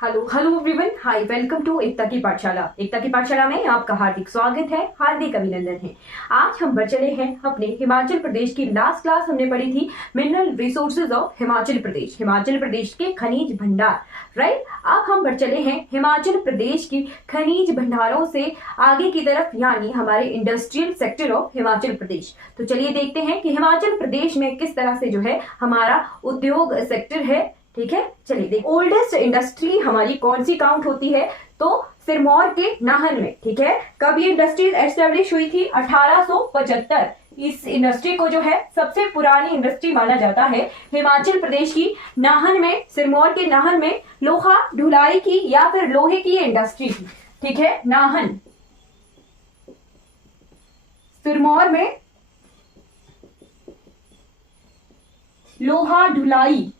Hello hello everyone, hi, welcome to Ekta की पाठशाला। एकता की पाठशाला में आपका हार्दिक स्वागत है, हार्दिक अभिनंदन है। आज हम बढ़ चले हैं अपने हिमाचल प्रदेश की लास्ट क्लास हमने पढ़ी थी mineral resources of Himachal Pradesh, Himachal प्रदेश के खनिज भंडार, राइट। अब हम बढ़ चले हैं हिमाचल प्रदेश की खनिज भंडारों से आगे की तरफ, यानी हमारे industrial sector of Himachal Pradesh. तो चलिए देखते हैं कि हिमाचल प्रदेश में किस तरह से जो है हमारा उद्योग सेक्टर है। ठीक है, चलिए देखिए, ओल्डेस्ट इंडस्ट्री हमारी कौन सी काउंट होती है, तो सिरमौर के नाहन में। ठीक है, कब ये इंडस्ट्री एस्टेब्लिश हुई थी? 1875। इस इंडस्ट्री को जो है सबसे पुरानी इंडस्ट्री माना जाता है हिमाचल प्रदेश की। नाहन में, सिरमौर के नाहन में लोहा ढुलाई की या फिर लोहे की इंडस्ट्री थी। ठीक है, नाहन सिरमौर में लोहा ढुलाई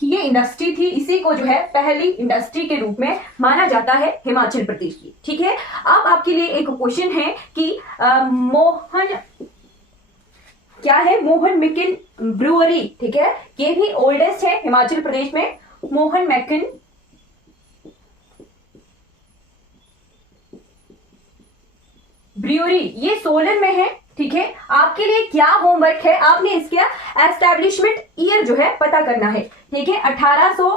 कि ये इंडस्ट्री थी, इसी को जो है पहली इंडस्ट्री के रूप में माना जाता है हिमाचल प्रदेश की। ठीक है, अब आपके लिए एक क्वेश्चन है कि मोहन क्या है? मोहन मैकिन ब्रूअरी। ठीक है, ये भी ओल्डेस्ट है हिमाचल प्रदेश में। मोहन मैकिन ब्रूअरी, ये सोलन में है। ठीक है, आपके लिए क्या होमवर्क है, आपने इसका एस्टैब्लिशमेंट ईयर जो है पता करना है। ठीक है, 1800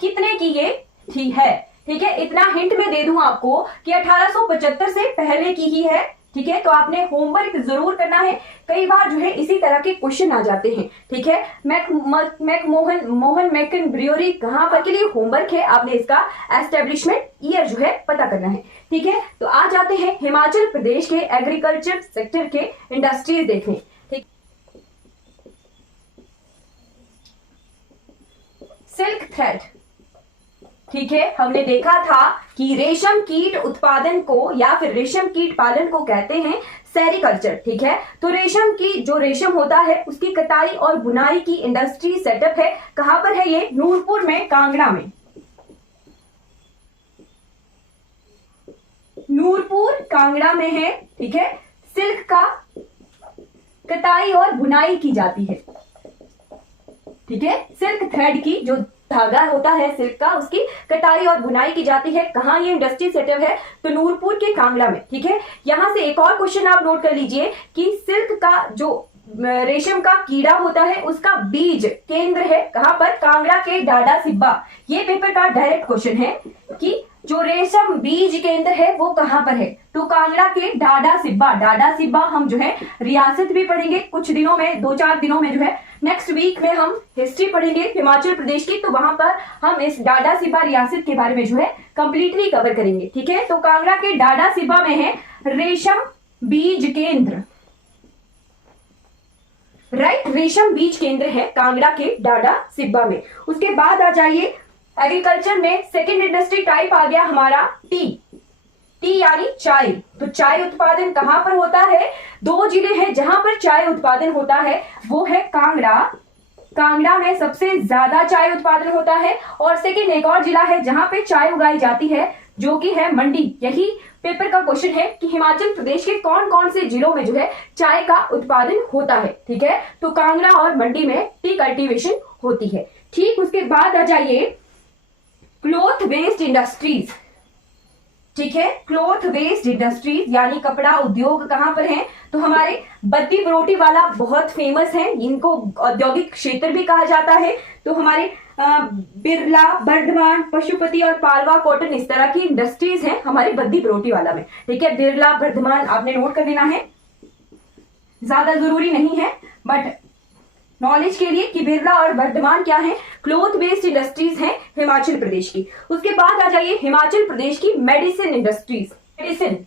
कितने की ये थी है। ठीक है, इतना हिंट मैं दे दूं आपको कि 1875 से पहले की ही है। ठीक है, तो आपने होमवर्क जरूर करना है, कई बार जो है इसी तरह के क्वेश्चन आ जाते हैं। ठीक है, मोहन मैकिन ब्रूअरी कहां पर के लिए होमवर्क है, आपने इसका एस्टेब्लिशमेंट ईयर जो है पता करना है। ठीक है, तो आ जाते हैं हिमाचल प्रदेश के एग्रीकल्चर सेक्टर के इंडस्ट्रीज देखने। ठीक, सिल्क थ्रेड। ठीक है, हमने देखा था कि रेशम कीट उत्पादन को या फिर रेशम कीट पालन को कहते हैं सेरिकल्चर। ठीक है, तो रेशम की जो रेशम होता है उसकी कटाई और बुनाई की इंडस्ट्री सेटअप है। कहां पर है ये? नूरपुर में, कांगड़ा में। नूरपुर कांगड़ा में है। ठीक है, सिल्क का कटाई और बुनाई की जाती है। ठीक है, सिल्क थ्रेड की जो धागा होता है सिल्क का, उसकी कटाई और बुनाई की जाती है। कहां ये इंडस्ट्री सेटअप है? तो नूरपुर के कांगड़ा में। ठीक है, यहां से एक और क्वेश्चन आप नोट कर लीजिए कि सिल्क का जो रेशम का कीड़ा होता है उसका बीज केंद्र है कहां पर? कांगड़ा के डाडा सिब्बा। ये पेपर का डायरेक्ट क्वेश्चन है कि जो रेशम बीज केंद्र है वो कहां पर है, तो कांगड़ा के डाडा सिब्बा। डाडा सिब्बा हम जो है रियासत भी पढ़ेंगे कुछ दिनों में, 2-4 दिनों में जो है, नेक्स्ट वीक में हम हिस्ट्री पढ़ेंगे हिमाचल प्रदेश की, तो वहां पर हम इस डाडा सिब्बा रियासत के बारे में जो है कंप्लीटली कवर करेंगे। ठीक है, तो कांगड़ा के डाडा सिब्बा में है रेशम बीज केंद्र, राइट। रेशम बीज केंद्र है कांगड़ा के डाडा सिब्बा में। उसके बाद आ जाइए एग्रीकल्चर में सेकेंड इंडस्ट्री टाइप आ गया हमारा टी। टी यानी चाय। तो चाय उत्पादन कहां पर होता है? 2 जिले हैं जहां पर चाय उत्पादन होता है, वो है कांगड़ा। कांगड़ा में सबसे ज्यादा चाय उत्पादन होता है, और सेकेंड एक और जिला है जहां पे चाय उगाई जाती है, जो कि है मंडी। यही पेपर का क्वेश्चन है कि हिमाचल प्रदेश के कौन कौन से जिलों में जो है चाय का उत्पादन होता है। ठीक है, तो कांगड़ा और मंडी में टी कल्टीवेशन होती है। ठीक, उसके बाद आ जाइए क्लॉथ वेस्ट इंडस्ट्रीज। ठीक है, क्लॉथ वेस्ट इंडस्ट्रीज यानी कपड़ा उद्योग कहां पर है? तो हमारे बद्दी बरोटी वाला बहुत फेमस है, इनको औद्योगिक क्षेत्र भी कहा जाता है। तो हमारे बिरला, बर्धमान, पशुपति और पालवा कॉटन, इस तरह की इंडस्ट्रीज हैं हमारे बद्दी बरोटी वाला में। ठीक है, बिरला, बर्धमान आपने नोट कर लेना है, ज्यादा जरूरी नहीं है बट नॉलेज के लिए कि बिरला और वर्धमान क्या है, क्लॉथ बेस्ड इंडस्ट्रीज हैं हिमाचल प्रदेश की। उसके बाद आ जाइए हिमाचल प्रदेश की मेडिसिन इंडस्ट्रीज। मेडिसिन,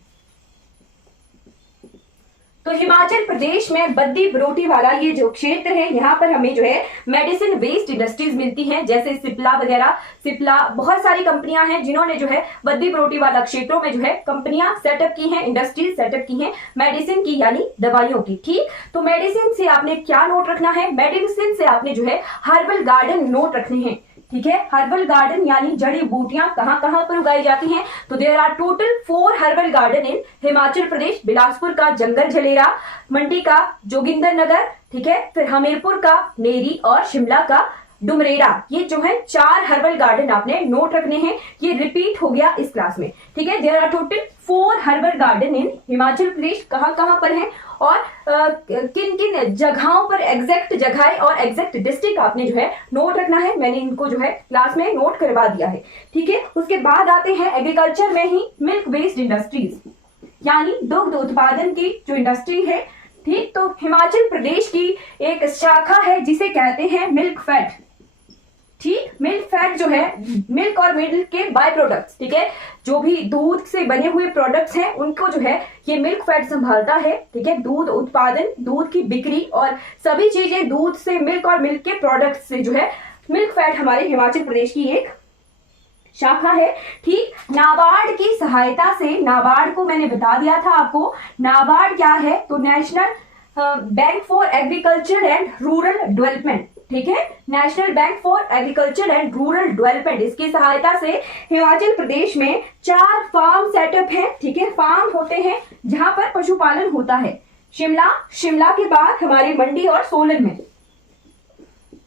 तो हिमाचल प्रदेश में बद्दी बरोटी वाला ये जो क्षेत्र है, यहाँ पर हमें जो है मेडिसिन वेस्ट इंडस्ट्रीज मिलती हैं, जैसे सिप्ला वगैरह। सिप्ला, बहुत सारी कंपनियां हैं जिन्होंने जो है बद्दी बरोटी वाला क्षेत्रों में जो है कंपनियां सेटअप की हैं, इंडस्ट्रीज सेटअप की हैं मेडिसिन की, यानी दवाइयों की। ठीक, तो मेडिसिन से आपने क्या नोट रखना है? मेडिसिन से आपने जो है हर्बल गार्डन नोट रखने हैं। ठीक है, हर्बल गार्डन यानी जड़ी बूटियां कहां कहां पर उगाई जाती हैं? तो there are total 4 herbal garden in Himachal Pradesh. Bilaspur का जंगल झलेरा, मंडी का जोगिंदर नगर, ठीक है, फिर हमीरपुर का नेरी और शिमला का डुमरेरा, ये जो है 4 हर्बल गार्डन आपने नोट रखने हैं, ये रिपीट हो गया इस क्लास में। ठीक है, there are total 4 herbal garden in Himachal Pradesh. कहाँ कहाँ पर हैं और किन किन जगहों पर, एग्जैक्ट जगह और एग्जैक्ट डिस्ट्रिक्ट आपने जो है नोट रखना है। मैंने इनको जो है क्लास में नोट करवा दिया है। ठीक है, उसके बाद आते हैं एग्रीकल्चर में ही मिल्क बेस्ड इंडस्ट्रीज, यानी दुग्ध उत्पादन की जो इंडस्ट्री है। ठीक, तो हिमाचल प्रदेश की एक शाखा है जिसे कहते हैं मिल्क फैट। ठीक, मिल्क फैट जो है मिल्क और मिल्क के बाय प्रोडक्ट्स, ठीक है, जो भी दूध से बने हुए प्रोडक्ट्स हैं उनको जो है ये मिल्क फैट संभालता है। ठीक है, दूध उत्पादन, दूध की बिक्री और सभी चीजें दूध से, मिल्क और मिल्क के प्रोडक्ट्स से जो है मिल्क फैट हमारे हिमाचल प्रदेश की एक शाखा है। ठीक, नाबार्ड की सहायता से, नाबार्ड को मैंने बता दिया था आपको, नाबार्ड क्या है, तो national bank for agriculture and rural development. ठीक है, national bank for agriculture and rural development, इसकी सहायता से हिमाचल प्रदेश में 4 फार्म सेटअप हैं। ठीक है, फार्म होते हैं जहां पर पशुपालन होता है। शिमला के बाद हमारे मंडी और सोलन में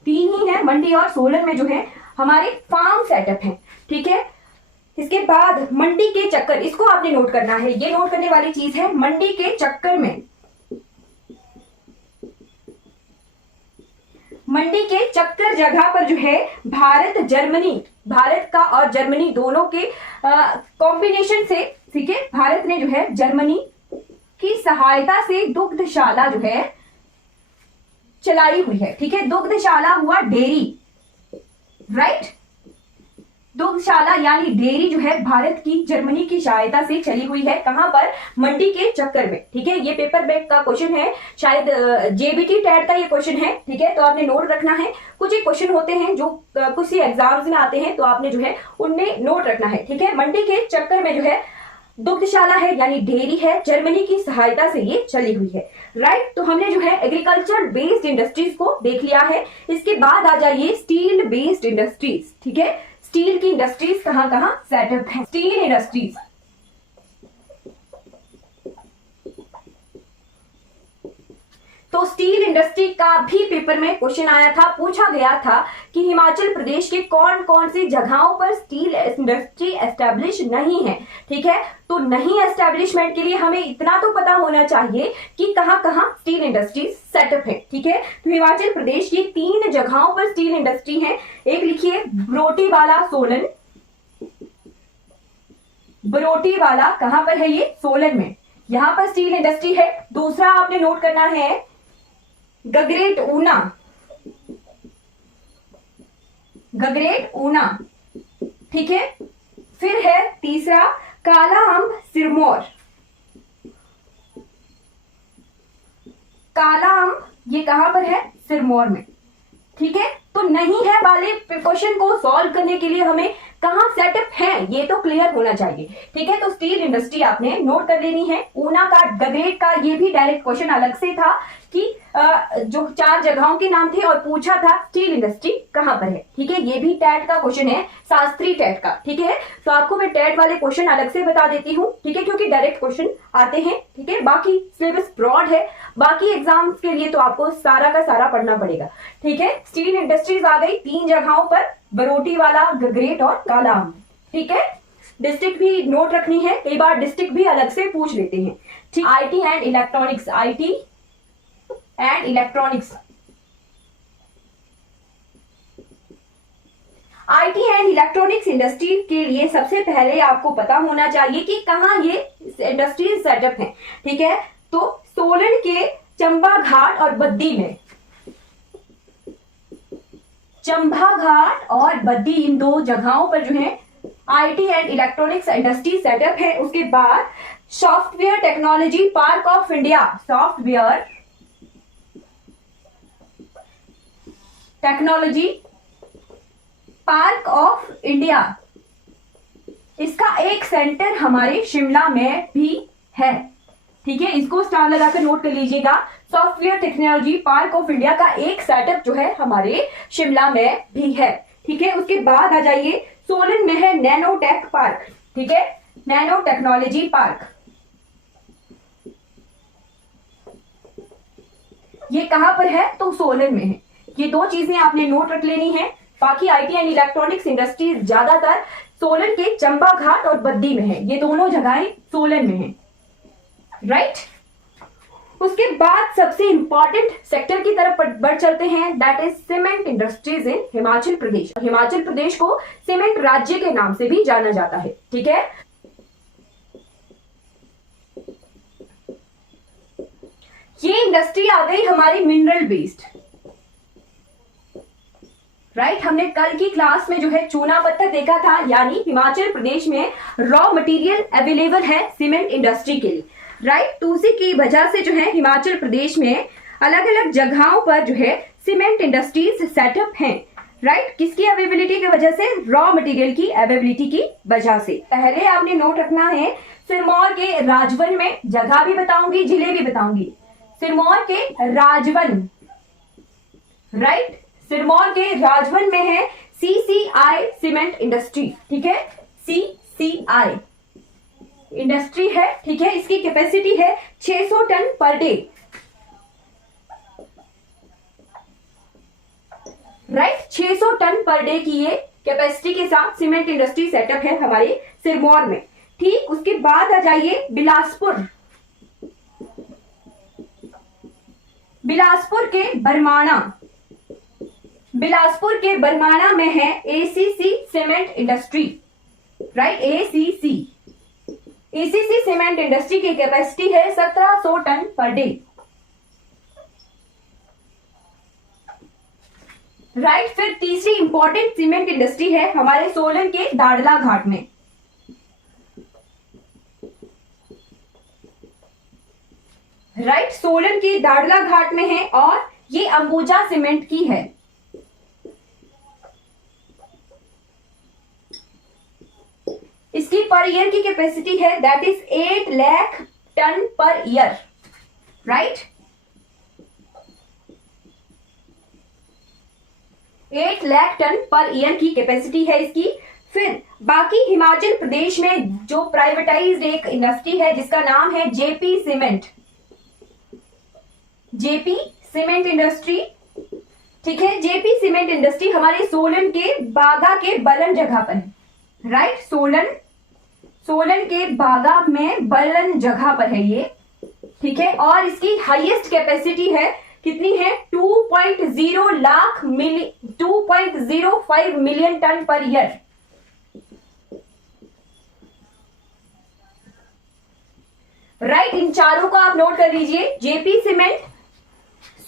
3 ही है, मंडी और सोलन में जो है हमारे फार्म सेटअप हैं। ठीक है, इसके बाद मंडी के चक्कर, इसको आपने नोट करना है, ये नोट करने वाली चीज है। मंडी के चक्कर में, मंडी के चक्कर जगह पर जो है भारत का और जर्मनी दोनों के कॉम्बिनेशन से, ठीक है, भारत ने जो है जर्मनी की सहायता से दुग्धशाला जो है चलाई हुई है। ठीक है, दुग्धशाला हुआ डेयरी, राइट, दुग्धशाला यानी डेयरी जो है भारत की जर्मनी की सहायता से चली हुई है। कहां पर, मंडी के चक्कर में। ठीक है, ये पेपर बैक का क्वेश्चन है, शायद जेबीटी टेट का ये क्वेश्चन है। ठीक है, तो आपने नोट रखना है। कुछ एक क्वेश्चन होते हैं जो कुछ ही एग्जाम्स में आते हैं, तो आपने जो है उनमें नोट रखना है। ठीक है, मंडी के चक्कर में जो है दुग्धशाला है यानी डेयरी है, जर्मनी की सहायता से ये चली हुई है। राइट, तो हमने जो है एग्रीकल्चर बेस्ड इंडस्ट्रीज को देख लिया है। इसके बाद आ जाइए स्टील बेस्ड इंडस्ट्रीज। ठीक है, स्टील की इंडस्ट्रीज कहां कहां सेटअप है। स्टील इंडस्ट्रीज, तो स्टील इंडस्ट्री का भी पेपर में क्वेश्चन आया था, पूछा गया था कि हिमाचल प्रदेश के कौन कौन सी जगहों पर स्टील इंडस्ट्री एस्टेब्लिश नहीं है। ठीक है, तो नहीं एस्टेब्लिशमेंट के लिए हमें इतना तो पता होना चाहिए कि कहां कहां स्टील इंडस्ट्री सेटअप है। ठीक है, तो हिमाचल प्रदेश की 3 जगहों पर स्टील इंडस्ट्री है। एक लिखिए बरोटीवाला सोलन, बरोटीवाला कहां पर है, ये सोलन में, यहां पर स्टील इंडस्ट्री है। दूसरा आपने नोट करना है गगरेट ऊना, गगरेट ऊना। ठीक है, फिर है तीसरा काला अम्ब सिरमौर, काला अम्ब ये कहां पर है, सिरमौर में। ठीक है, तो नहीं है वाले क्वेश्चन को सॉल्व करने के लिए हमें कहां सेटअप है ये तो क्लियर होना चाहिए। ठीक है, तो स्टील इंडस्ट्री आपने नोट कर लेनी है। ऊना का, गगरेट का, ये भी डायरेक्ट क्वेश्चन अलग से था कि जो 4 जगहों के नाम थे और पूछा था स्टील इंडस्ट्री कहां पर है। ठीक है, ये भी टैट का क्वेश्चन है, शास्त्री टैट का। ठीक है, तो आपको मैं टैट वाले क्वेश्चन अलग से बता देती हूँ। ठीक है, क्योंकि डायरेक्ट क्वेश्चन आते हैं। ठीक है, बाकी सिलेबस ब्रॉड है, बाकी एग्जाम्स के लिए तो आपको सारा का सारा पढ़ना पड़ेगा। ठीक है, स्टील इंडस्ट्रीज आ गई 3 जगहों पर, बरोटीवाला, गगरेट और काला अम्ब। ठीक है, डिस्ट्रिक्ट भी नोट रखनी है, कई बार डिस्ट्रिक्ट भी अलग से पूछ लेते हैं। ठीक, IT and electronics, IT and electronics, IT and electronics industry के लिए सबसे पहले आपको पता होना चाहिए कि कहां ये इंडस्ट्रीज सेटअप है। ठीक है, तो सोलन के चंबा घाट और बद्दी में, चंबा घाट और बद्दी, इन 2 जगहों पर जो है IT and electronics industry setup है। उसके बाद software technology park of India, software technology park of India, इसका एक सेंटर हमारे शिमला में भी है। ठीक है, इसको स्टार लगाकर नोट कर लीजिएगा। Software technology park of India का एक सेटअप जो है हमारे शिमला में भी है। ठीक है, उसके बाद आ जाइए सोलन में है नैनोटेक पार्क। ठीक है, नैनो टेक्नोलॉजी पार्क, ये कहां पर है, तो सोलन में है। ये दो चीजें आपने नोट रख लेनी है। बाकी आईटी एंड इलेक्ट्रॉनिक्स इंडस्ट्रीज ज्यादातर सोलन के चंबा घाट और बद्दी में है, ये दोनों जगहें सोलन में है, राइट। उसके बाद सबसे इंपॉर्टेंट सेक्टर की तरफ बढ़ चलते हैं, that is cement industries in Himachal Pradesh. Himachal Pradesh को सीमेंट राज्य के नाम से भी जाना जाता है, ठीक है। ये इंडस्ट्री आ गई हमारी मिनरल बेस्ड, राइट। हमने कल की क्लास में जो है चूना पत्थर देखा था, यानी हिमाचल प्रदेश में रॉ मटेरियल अवेलेबल है सीमेंट इंडस्ट्री के लिए, राइट। तो उसी की वजह से जो है हिमाचल प्रदेश में अलग अलग जगहों पर जो है सीमेंट इंडस्ट्रीज सेटअप हैं, राइट। किसकी अवेलेबिलिटी की वजह से? रॉ मटेरियल की अवेलेबिलिटी की वजह से। पहले आपने नोट रखना है सिरमौर के राजवन में, जगह भी बताऊंगी जिले भी बताऊंगी। सिरमौर के राजवन, राइट, सिरमौर के राजवन में है सीसीआई सीमेंट इंडस्ट्री, ठीक है। सीसीआई इंडस्ट्री है, ठीक है। इसकी कैपेसिटी है 600 ton per day, right. 600 ton per day की ये कैपेसिटी के साथ सीमेंट इंडस्ट्री सेटअप है हमारे सिरमौर में, ठीक। उसके बाद आ जाइए बिलासपुर। बिलासपुर के बरमाणा, बिलासपुर के बरमाणा में है ACC cement industry, right. ACC cement industry की कैपेसिटी है 1700 टन पर डे, राइट। फिर तीसरी इंपॉर्टेंट सीमेंट इंडस्ट्री है हमारे सोलन के दाड़ला घाट में, राइट। सोलन के दाड़ला घाट में है और ये अंबुजा सीमेंट की है। इसकी पर ईयर की कैपेसिटी है that is 8 lakh ton per year, right. 8 lakh ton per year की कैपेसिटी है इसकी। फिर बाकी हिमाचल प्रदेश में जो प्राइवेटाइज्ड एक इंडस्ट्री है जिसका नाम है JP cement, JP cement industry, ठीक है। जेपी सीमेंट इंडस्ट्री हमारे सोलन के बागा के बलन जगह पर है, राइट। सोलन के बागा में बलन जगह पर है ये, ठीक है। और इसकी हाईएस्ट कैपेसिटी है, कितनी है? 2.05 million ton per year, right. इन चारों को आप नोट कर लीजिए, जेपी सीमेंट,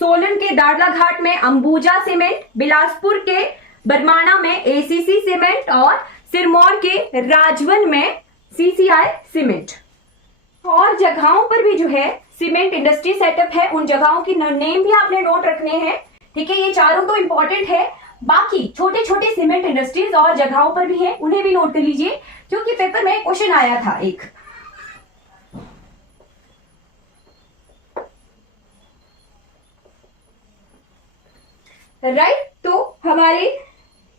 सोलन के दाड़ला घाट में अंबुजा सीमेंट, बिलासपुर के बरमाणा में एसीसी सीमेंट और सिरमौर के राजवन में सीसीआई सीमेंट। और जगहों पर भी जो है सीमेंट इंडस्ट्री सेटअप है, उन जगहों की नेम भी आपने नोट रखने हैं, ठीक है। ये चारों तो इंपॉर्टेंट है, बाकी छोटे छोटे सीमेंट इंडस्ट्रीज और जगहों पर भी है, उन्हें भी नोट कर लीजिए, क्योंकि पेपर में क्वेश्चन आया था एक। राइट, तो हमारे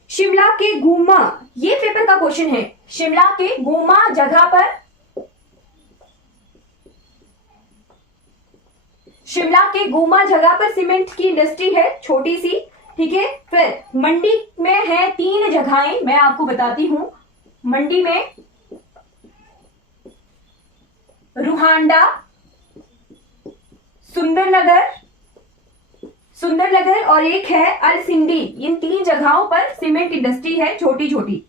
शिमला के गुमा, ये पेपर का क्वेश्चन है। शिमला के गुमा जगह पर, शिमला के गुमा जगह पर सीमेंट की इंडस्ट्री है, छोटी सी, ठीक है। फिर मंडी में है 3 जगहें, मैं आपको बताती हूं। मंडी में रुहांडा, सुंदरनगर और एक है अलसिंडी। इन 3 जगहों पर सीमेंट इंडस्ट्री है, छोटी छोटी,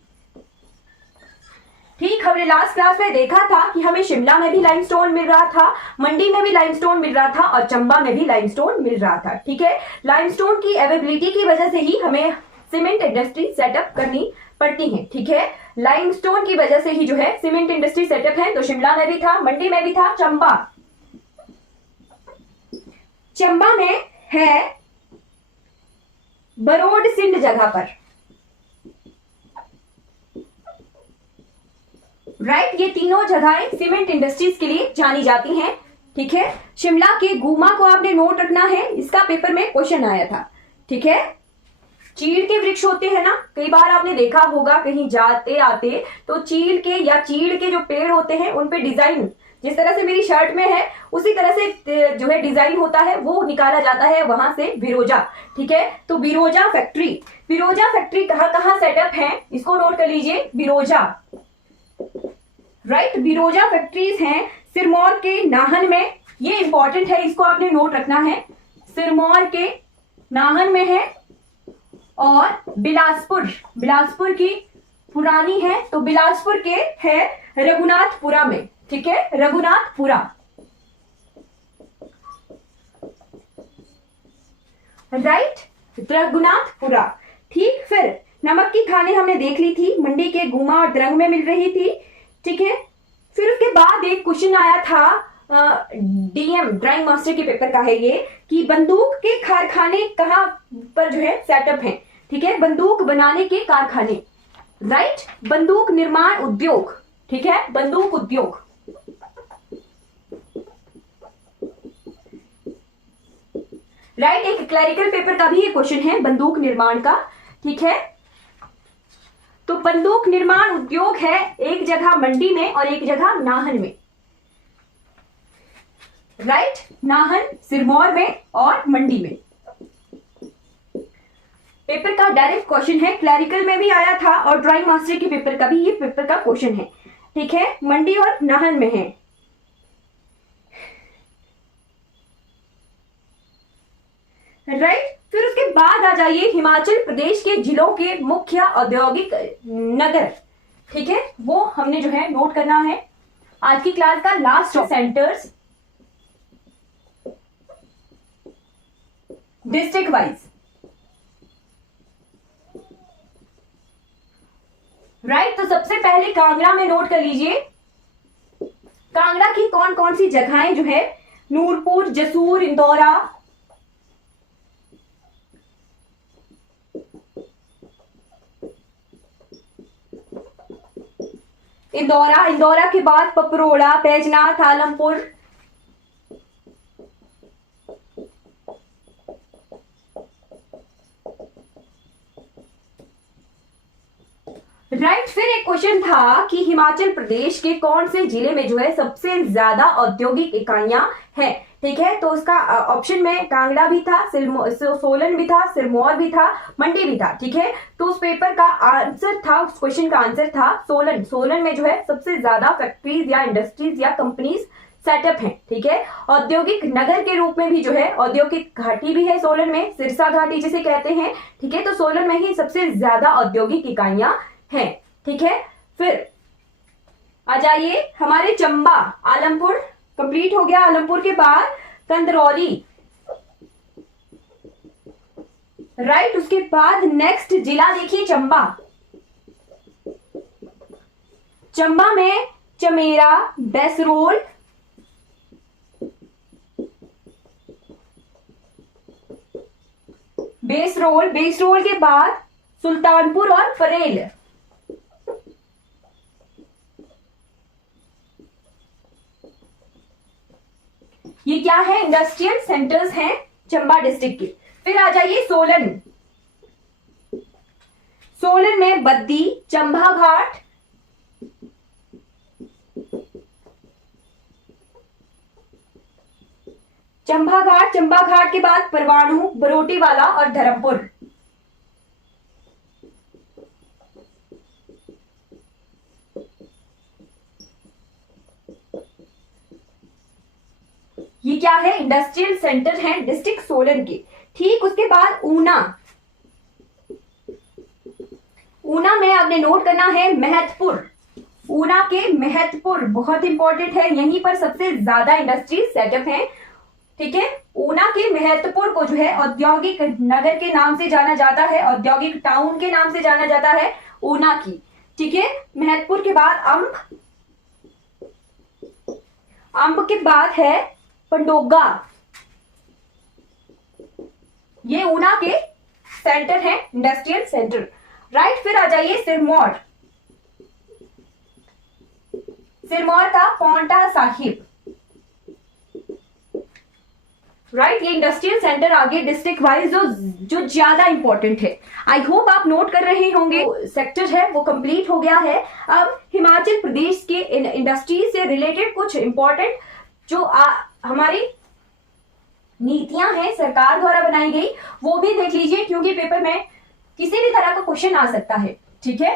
ठीक। हमने लास्ट क्लास में देखा था कि हमें शिमला में भी लाइमस्टोन मिल रहा था, मंडी में भी लाइमस्टोन मिल रहा था और चंबा में भी लाइमस्टोन मिल रहा था, ठीक है। लाइमस्टोन की अवेलेबिलिटी की वजह से ही हमें सीमेंट इंडस्ट्री सेटअप करनी पड़ती है, ठीक है। लाइमस्टोन की वजह से ही जो है सीमेंट इंडस्ट्री सेटअप है। तो शिमला में भी था, मंडी में भी था, चंबा में है बरोड सिंध जगह पर, राइट। ये तीनों जगहें सीमेंट इंडस्ट्रीज के लिए जानी जाती हैं, ठीक है। शिमला के गुमा को आपने नोट रखना है, इसका पेपर में क्वेश्चन आया था, ठीक है। चीड़ के वृक्ष होते हैं ना, कई बार आपने देखा होगा कहीं जाते आते, तो चीड़ के जो पेड़ होते हैं उन पे डिजाइन जिस तरह से मेरी शर्ट में है उसी तरह से जो है डिजाइन होता है वो निकाला जाता है वहां से बिरोजा। ठीक है, तो बिरोजा फैक्ट्री कहाँ कहाँ सेटअप है इसको नोट कर लीजिए। बिरोजा, राइट, बिरोजा फैक्ट्रीज हैं सिरमौर के नाहन में, ये इंपॉर्टेंट है, इसको आपने नोट रखना है। सिरमौर के नाहन में है। और बिलासपुर की पुरानी है तो बिलासपुर के है रघुनाथपुरा में। ठीक है, रघुनाथपुरा, राइट, रघुनाथपुरा। ठीक, फिर नमक की खाने हमने देख ली थी, मंडी के गुमा और द्रंग में मिल रही थी। ठीक है, फिर उसके बाद एक क्वेश्चन आया था डीएम ड्राइंग मास्टर के पेपर का है ये, कि बंदूक के कारखाने कहाँ पर जो है सेटअप है। ठीक है, बंदूक बनाने के कारखाने, राइट, बंदूक निर्माण उद्योग। ठीक है, बंदूक उद्योग। राइट, एक क्लरिकल पेपर का भी ये क्वेश्चन है बंदूक निर्माण का। ठीक है, तो बंदूक निर्माण उद्योग है एक जगह मंडी में और एक जगह नाहन में। राइट, नाहन, सिरमौर में और मंडी में। पेपर का डायरेक्ट क्वेश्चन है, क्लरिकल में भी आया था और ड्राइंग मास्टर के पेपर का भी ये पेपर का क्वेश्चन है। ठीक है, मंडी और नाहन में है। राइट, फिर उसके बाद आ जाइए हिमाचल प्रदेश के जिलों के मुख्य औद्योगिक नगर। ठीक है, वो हमने जो है नोट करना है आज की क्लास का last centres district wise. Right, तो सबसे पहले कांगड़ा में नोट कर लीजिए, कांगड़ा की कौन कौन सी जगहें जो है, नूरपुर, जसूर, इंदौरा, इंदौरा के बाद पपरोड़ा, बैजनाथ, आलमपुर। राइट, फिर एक क्वेश्चन था कि हिमाचल प्रदेश के कौन से जिले में जो है सबसे ज्यादा औद्योगिक इकाइयां हैं। ठीक है, तो उसका ऑप्शन में कांगड़ा भी था, सोलन भी था, सिरमौर भी था, मंडी भी था। ठीक है, तो उस पेपर का आंसर था, उस क्वेश्चन का आंसर था सोलन। सोलन में जो है सबसे ज्यादा फैक्ट्रीज या इंडस्ट्रीज या कंपनीज सेटअप है। ठीक है, औद्योगिक नगर के रूप में भी जो है औद्योगिक घाटी भी है सोलन में, सिरसा घाटी जिसे कहते हैं। ठीक है, तो सोलन में ही सबसे ज्यादा औद्योगिक इकाइयां हैं। ठीक है, फिर आ जाइए हमारे चंबा, आलमपुर कंप्लीट हो गया। आलमपुर के बाद कंदरौली। राइट, उसके बाद नेक्स्ट जिला देखिए चंबा। चंबा में चमेरा, बेसरोल, बेसरोल के बाद सुल्तानपुर और फरेल। ये क्या है, इंडस्ट्रियल सेंटर्स हैं चंबा डिस्ट्रिक्ट के। फिर आ जाइए सोलन। सोलन में बद्दी, चंबा घाट, चंबा घाट के बाद परवाणु, बरोटीवाला और धर्मपुर। ये क्या है, इंडस्ट्रियल सेंटर है डिस्ट्रिक्ट सोलन के। ठीक, उसके बाद ऊना। ऊना में आपने नोट करना है महतपुर। ऊना के महतपुर बहुत इंपॉर्टेंट है, यहीं पर सबसे ज्यादा इंडस्ट्री सेटअप है। ठीक है, ऊना के महतपुर को जो है औद्योगिक नगर के नाम से जाना जाता है, औद्योगिक टाउन के नाम से जाना जाता है ऊना की। ठीक है, महतपुर के बाद अंब के बाद है पंडोगा। ये ऊना के सेंटर है, इंडस्ट्रियल सेंटर। राइट, फिर आ जाइए सिरमौर। सिरमौर का पौंटा साहिब। राइट। ये इंडस्ट्रियल सेंटर आगे डिस्ट्रिक्ट वाइज जो ज्यादा इंपॉर्टेंट है। आई होप आप नोट कर रहे होंगे। सेक्टर है वो कंप्लीट हो गया है। अब हिमाचल प्रदेश के इंडस्ट्री से रिलेटेड कुछ इंपॉर्टेंट जो हमारी नीतियां हैं सरकार द्वारा बनाई गई, वो भी देख लीजिए, क्योंकि पेपर में किसी भी तरह का क्वेश्चन आ सकता है। ठीक है,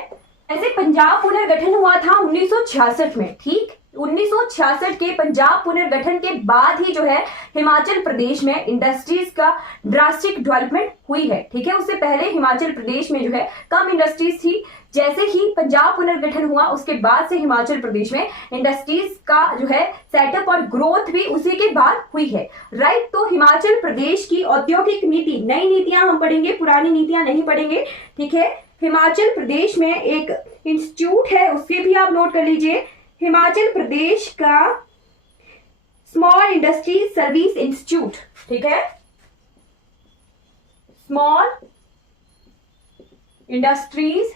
ऐसे पंजाब पुनर्गठन हुआ था 1966 में। ठीक, 1966 के पंजाब पुनर्गठन के बाद ही जो है हिमाचल प्रदेश में इंडस्ट्रीज का ड्रास्टिक डेवलपमेंट हुई है। ठीक है, उससे पहले हिमाचल प्रदेश में जो है कम इंडस्ट्रीज थी। जैसे ही पंजाब पुनर्गठन हुआ उसके बाद से हिमाचल प्रदेश में इंडस्ट्रीज का जो है सेटअप और ग्रोथ भी उसी के बाद हुई है। राइट, तो हिमाचल प्रदेश की औद्योगिक नीति, नई नीतियां हम पढ़ेंगे, पुरानी नीतियां नहीं पढ़ेंगे। ठीक है, हिमाचल प्रदेश में एक इंस्टीट्यूट है, उसके भी आप नोट कर लीजिए, हिमाचल प्रदेश का स्मॉल इंडस्ट्रीज सर्विस इंस्टीट्यूट। ठीक है, स्मॉल इंडस्ट्रीज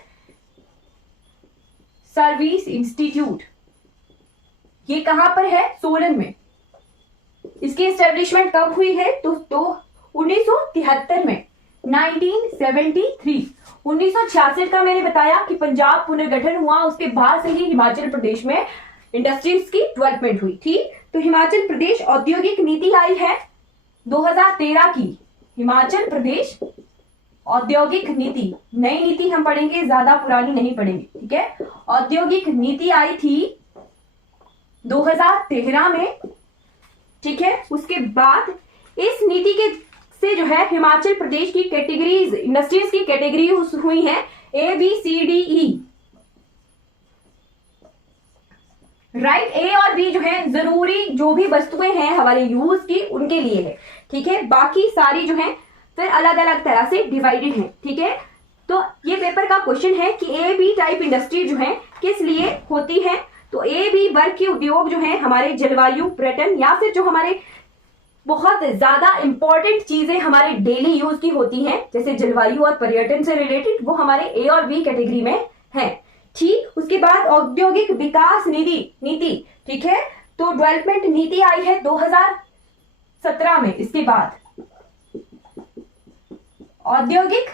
सर्विस इंस्टीट्यूट, ये कहां पर है? सोलन में। इसकी एस्टेब्लिशमेंट कब हुई है? तो 1973 में, 1973। 1966 का मैंने बताया कि पंजाब पुनर्गठन हुआ, उसके बाद से ही हिमाचल प्रदेश में इंडस्ट्रीज की डेवलपमेंट हुई थी। तो हिमाचल प्रदेश औद्योगिक नीति आई है 2013 की। हिमाचल प्रदेश औद्योगिक नीति, नई नीति हम पढ़ेंगे, ज्यादा पुरानी नहीं पढ़ेंगे। ठीक है, औद्योगिक नीति आई थी 2013 में। ठीक है, उसके बाद इस नीति के से जो है हिमाचल प्रदेश की कैटेगरीज, इंडस्ट्रीज की कैटेगरी हुई है ABCDE। राइट, ए और बी जो है जरूरी जो भी वस्तुएं हैं हमारे यूज की उनके लिए है। ठीक है, बाकी सारी जो है फिर अलग अलग तरह से डिवाइडेड है। ठीक है, तो ये पेपर का क्वेश्चन है कि ए बी टाइप इंडस्ट्री जो है किस लिए होती है? तो ए बी वर्ग के उद्योग जो है हमारे जलवायु, पर्यटन, या फिर जो हमारे बहुत ज्यादा इंपॉर्टेंट चीजें हमारे डेली यूज की होती हैं, जैसे जलवायु और पर्यटन से रिलेटेड, वो हमारे ए और बी कैटेगरी में है। ठीक, उसके बाद औद्योगिक विकास नीति। ठीक है, तो डेवलपमेंट नीति आई है 2017 में। इसके बाद औद्योगिक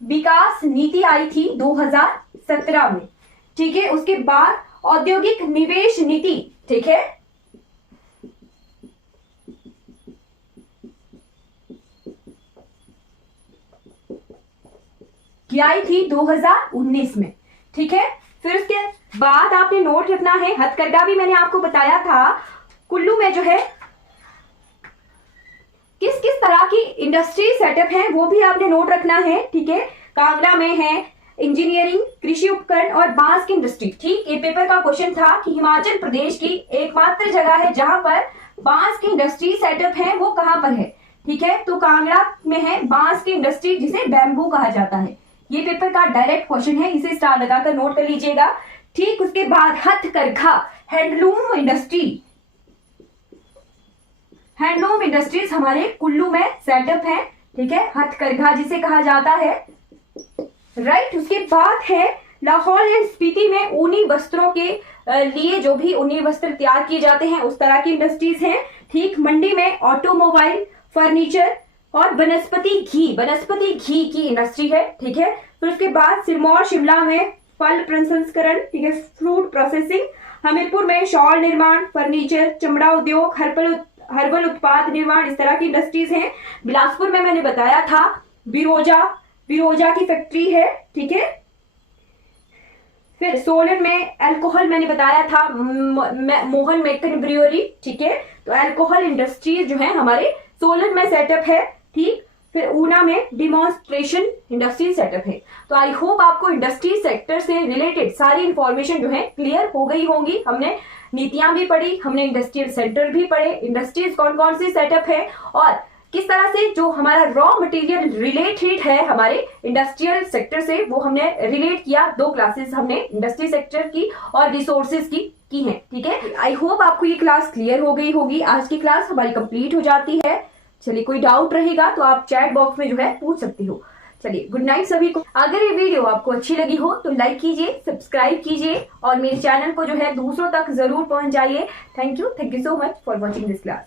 विकास नीति आई थी 2017 में। ठीक है, उसके बाद औद्योगिक निवेश नीति। ठीक है, क्या आई थी 2019 में। ठीक है, फिर उसके बाद आपने नोट रखना है, हथकरघा भी मैंने आपको बताया था, कुल्लू में जो है किस किस तरह की इंडस्ट्री सेटअप है वो भी आपने नोट रखना है। ठीक है, कांगड़ा में है इंजीनियरिंग, कृषि उपकरण और बांस की इंडस्ट्री। ठीक, ये पेपर का क्वेश्चन था कि हिमाचल प्रदेश की एकमात्र जगह है जहां पर बांस की इंडस्ट्री सेटअप है, वो कहां पर है? ठीक है, तो कांगड़ा में है बांस की इंडस्ट्री, जिसे बैम्बू कहा जाता है। ये पेपर का डायरेक्ट क्वेश्चन है, इसे स्टार लगाकर नोट कर लीजिएगा। ठीक, उसके बाद हथकरघा, हैंडलूम इंडस्ट्री, हैंडलूम इंडस्ट्रीज हमारे कुल्लू में सेटअप है। ठीक है, हथकरघा जिसे कहा जाता है। राइट, उसके बाद है लाहौल एंड स्पीति में ऊनी वस्त्रों के लिए जो भी ऊनी वस्त्र तैयार किए जाते हैं उस तरह की इंडस्ट्रीज हैं। ठीक, मंडी में ऑटोमोबाइल, फर्नीचर और वनस्पति घी की इंडस्ट्री है। ठीक है, फिर उसके बाद सिरमौर शिमला में फल प्रसंस्करण, ठीक है, फ्रूट प्रोसेसिंग, हमीरपुर में शॉल निर्माण, फर्नीचर, चमड़ा उद्योग, हर्बल उत्पाद निर्माण, इस तरह की इंडस्ट्रीज हैं। बिलासपुर में मैंने बताया था बिरोजा की फैक्ट्री है। ठीक है, फिर सोलन में अल्कोहल मैंने बताया था, मोहन मेकन ब्रियोरी। ठीक है, तो अल्कोहल इंडस्ट्रीज जो है हमारे सोलन में सेटअप है। ठीक, फिर ऊना में डिमॉन्स्ट्रेशन इंडस्ट्री सेटअप है। तो आई होप आपको इंडस्ट्री सेक्टर से रिलेटेड सारी इंफॉर्मेशन जो है क्लियर हो गई होंगी। हमने नीतियां भी पढ़ी, हमने इंडस्ट्रियल सेंटर भी पढ़े, इंडस्ट्रीज कौन कौन सी सेटअप है और किस तरह से जो हमारा रॉ मटेरियल रिलेटेड है हमारे इंडस्ट्रियल सेक्टर से, वो हमने रिलेट किया। 2 क्लासेस हमने इंडस्ट्री सेक्टर की और रिसोर्सेज की हैं। ठीक है, आई होप आपको ये क्लास क्लियर हो गई होगी। आज की क्लास हमारी कंप्लीट हो जाती है। चलिए, कोई डाउट रहेगा तो आप चैट बॉक्स में जो है पूछ सकते हो। चलिए गुड नाइट सभी को। अगर ये वीडियो आपको अच्छी लगी हो तो लाइक कीजिए, सब्सक्राइब कीजिए और मेरे चैनल को जो है दूसरों तक जरूर पहुंचाइए। Thank you so much for watching this class.